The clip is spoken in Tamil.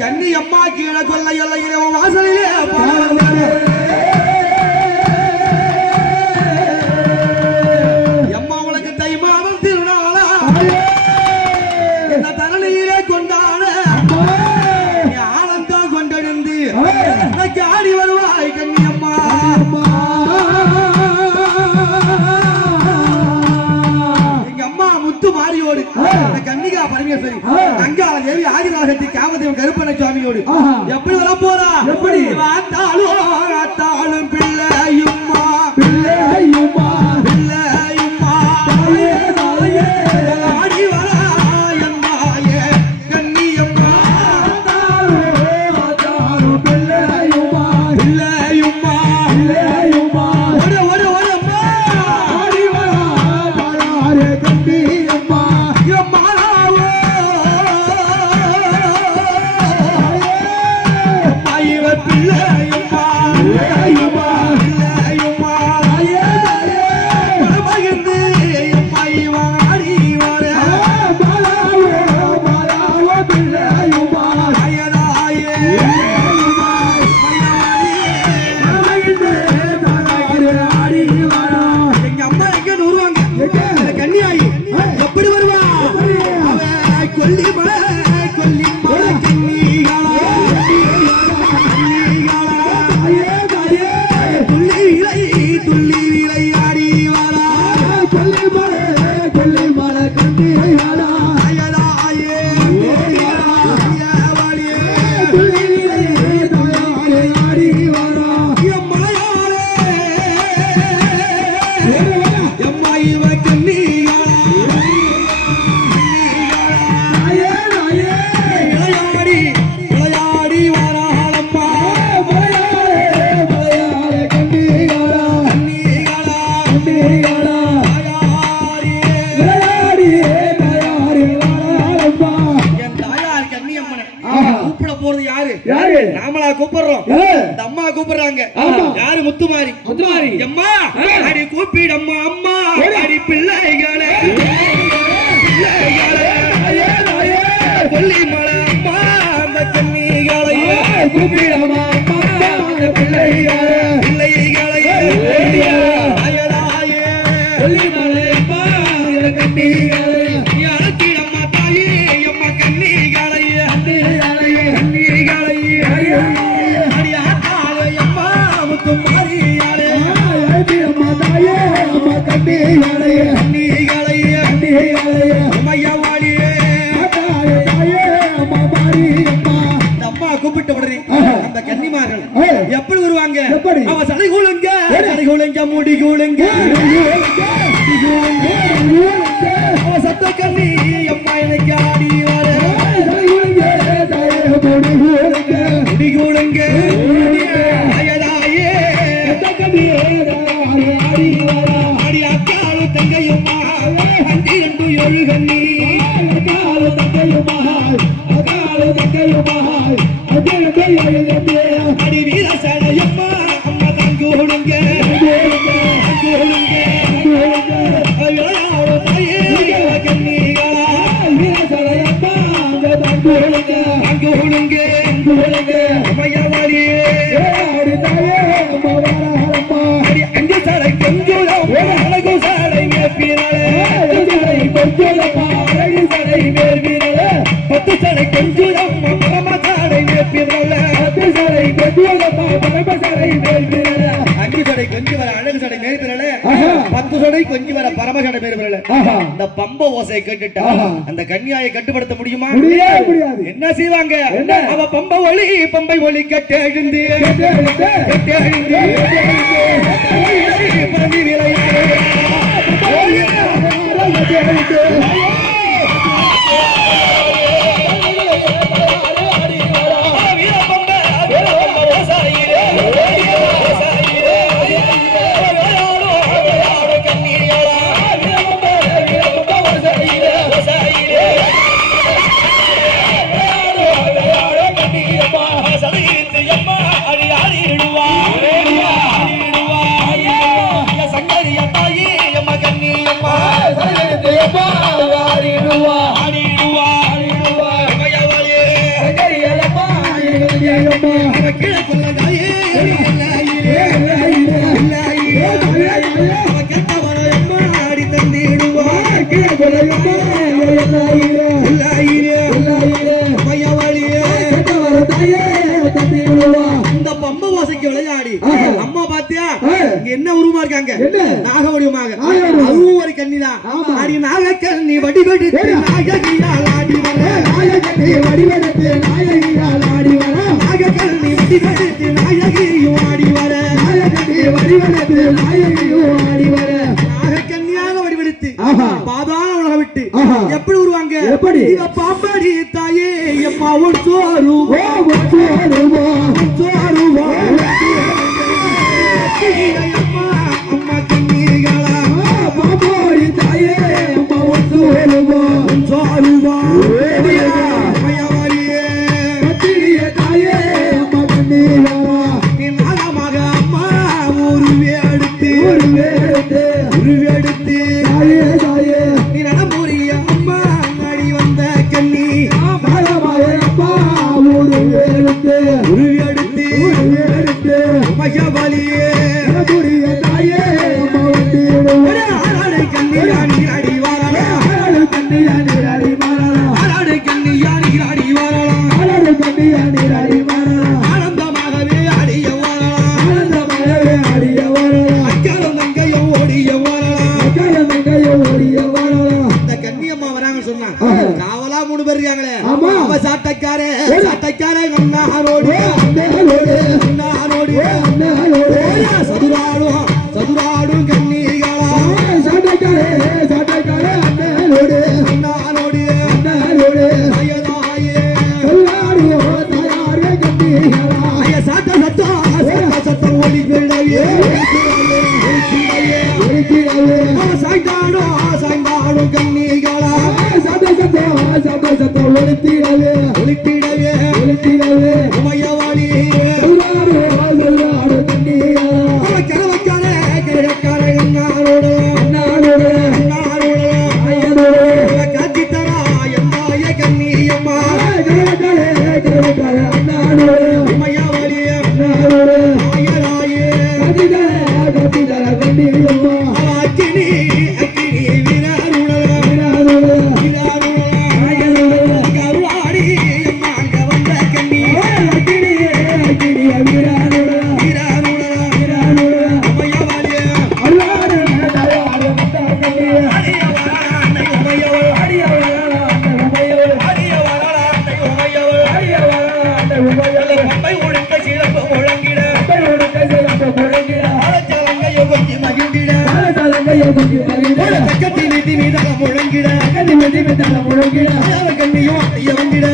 கண்ணி அம்மா கீழே கொல்லை எல்லையிலே வாசலிலே அம்மா உனக்கு தை மாதம் திருநாளா என்ன தரணியிலே கொண்டாட ஆனந்தம் கொண்டெழுந்து ஆடி வருவாய் கண்ணி அம்மா மாரியோடு கன்னிகா பரமேஸ்வரி கங்காள தேவி ஆதிராசக்தி காமதேவன் கருப்பண்ண சுவாமியோடு எப்படி வர போறா எப்படி ஆத்தாளும் பிள்ளையும்மா பிள்ளையும்மா பிள்ளையும்மா ஆடி வரா எம்மாயே கன்னியம்மா ஆத்தாளும் பிள்ளையும்மா பிள்ளையும்மா பிள்ளையும்மா ஒரு ஒரு ஒரு அம்மா ஆடி வரா வராரே கன்னி நாமளா கூப்பிடுறோம் அம்மா கூப்பிடுறாங்க யாரு முத்துமாரி முத்துமாரி அம்மா அடி கூப்பிடம்மா அம்மா அடி பிள்ளைகளே கொல்லி மலை அம்மா அந்த கன்னிகளை கூப்பிடம்மா அம்மா பிள்ளைகளே பிள்ளைகளே கொல்லி மலை அம்மா அந்த கன்னிகளை கூப்பிட்ட உடனே அந்த கன்னிமார்கள் எப்படி வருவாங்க அவ சடை கூழுங்க சடை கூழுங்க முடி கூழுங்க அவ சத்த கண்ணி அம்மா எனக்கு ஆடி வர முடி கூழுங்க ஆடி அக்காலு தங்கையுமா அண்டி ரெண்டு ஏழு கண்ணி அக்காலு தங்கையுமா அக்காலு தங்கையுமா அடி வீர சடையம்மா அம்மா தங்கூடுங்க அஞ்சு சடை கொஞ்சம் அழகு சடை சடை வேர்வீரே பத்து சடை கொஞ்சம் அந்த பம்ப ஓசையை கேட்டுட்டா அந்த கன்னியாயை கட்டுப்படுத்த முடியுமா? என்ன செய்வாங்க? அவ பம்ப ஒளி பம்பை ஒளி கட்டு எழுந்து சங்கரிய தாயி அம்மா கண்ணி அம்மா அவ கீழே கொள்ள தாயே அவ கெட்ட வரையம்மா ஆடி தந்திடுவா கீழே கொள்ளையம்மா இந்த பம்பை வாசிக்கு விளையாடி அம்மா பாத்தியா என்ன உருவமா இருக்காங்க நாக வடிவமாக அதுவும் ஒரு கண்ணிதான் அடி நாகக்கண்ணி வடிவெடுத்து நாயகியால் ஆடி வர நாயகண்ணி வடிவெடுத்து நாயகியால் ஆடி வர நாகக்கண்ணி வடிவெடுத்து நாயகியும் ஆடி வர நாயகண்ணி வடிவெடுத்து நாயகியும் ஆடி வர நாகக்கண்ணியாக வடிவெடுத்து பாதாள உலக விட்டு எப்படி வருவாங்க எப்படி இவ பாம்படி தாயே எம்மா ஒரு சோறுவோ அம்மா கண்ணீர்களா பாம்படி தாயே அம்மா ஒரு சோறுவோ தாயே அம்மா கண்ணீர்களா நீ நாகமாக அம்மா உருவேடுத்து நீ நடமுறிய அம்மா அடி வந்த கண்ணி உருவேடுத்து மகபலியே ஆராடை கண்ணியா நீராடி வாரலாம் ஆராடை கண்ணியா நீராடி வாரலாம் ஆனந்தமாகவே அடிய வாரலாம் அக்காலம் தங்கையும் ஓடிய வாரலாம் இந்த கண்ணியம்மா வராங்க சொன்னா காவலா 3 பேர் இருக்காங்களே அவ சாட்டைக்காரே கண்ணாரோடு சதுராடும் கண்ணீர்களா சாட்டைக்காரே கண்ணாரோடு சத்தம் ஒளி விடவே சாய்ந்தாடும் கண்ணீர்களா ஒளித்திடவே உமையவாளி கிழக்கார என்னாரோடு காட்சி தரா எம்மாய கண்ணியம்மா உமையவாளி ஆயராயே அக்கினி கருவாடி அங்க வந்த கண்ணி முழங்கிட கண்ணியும் வந்திட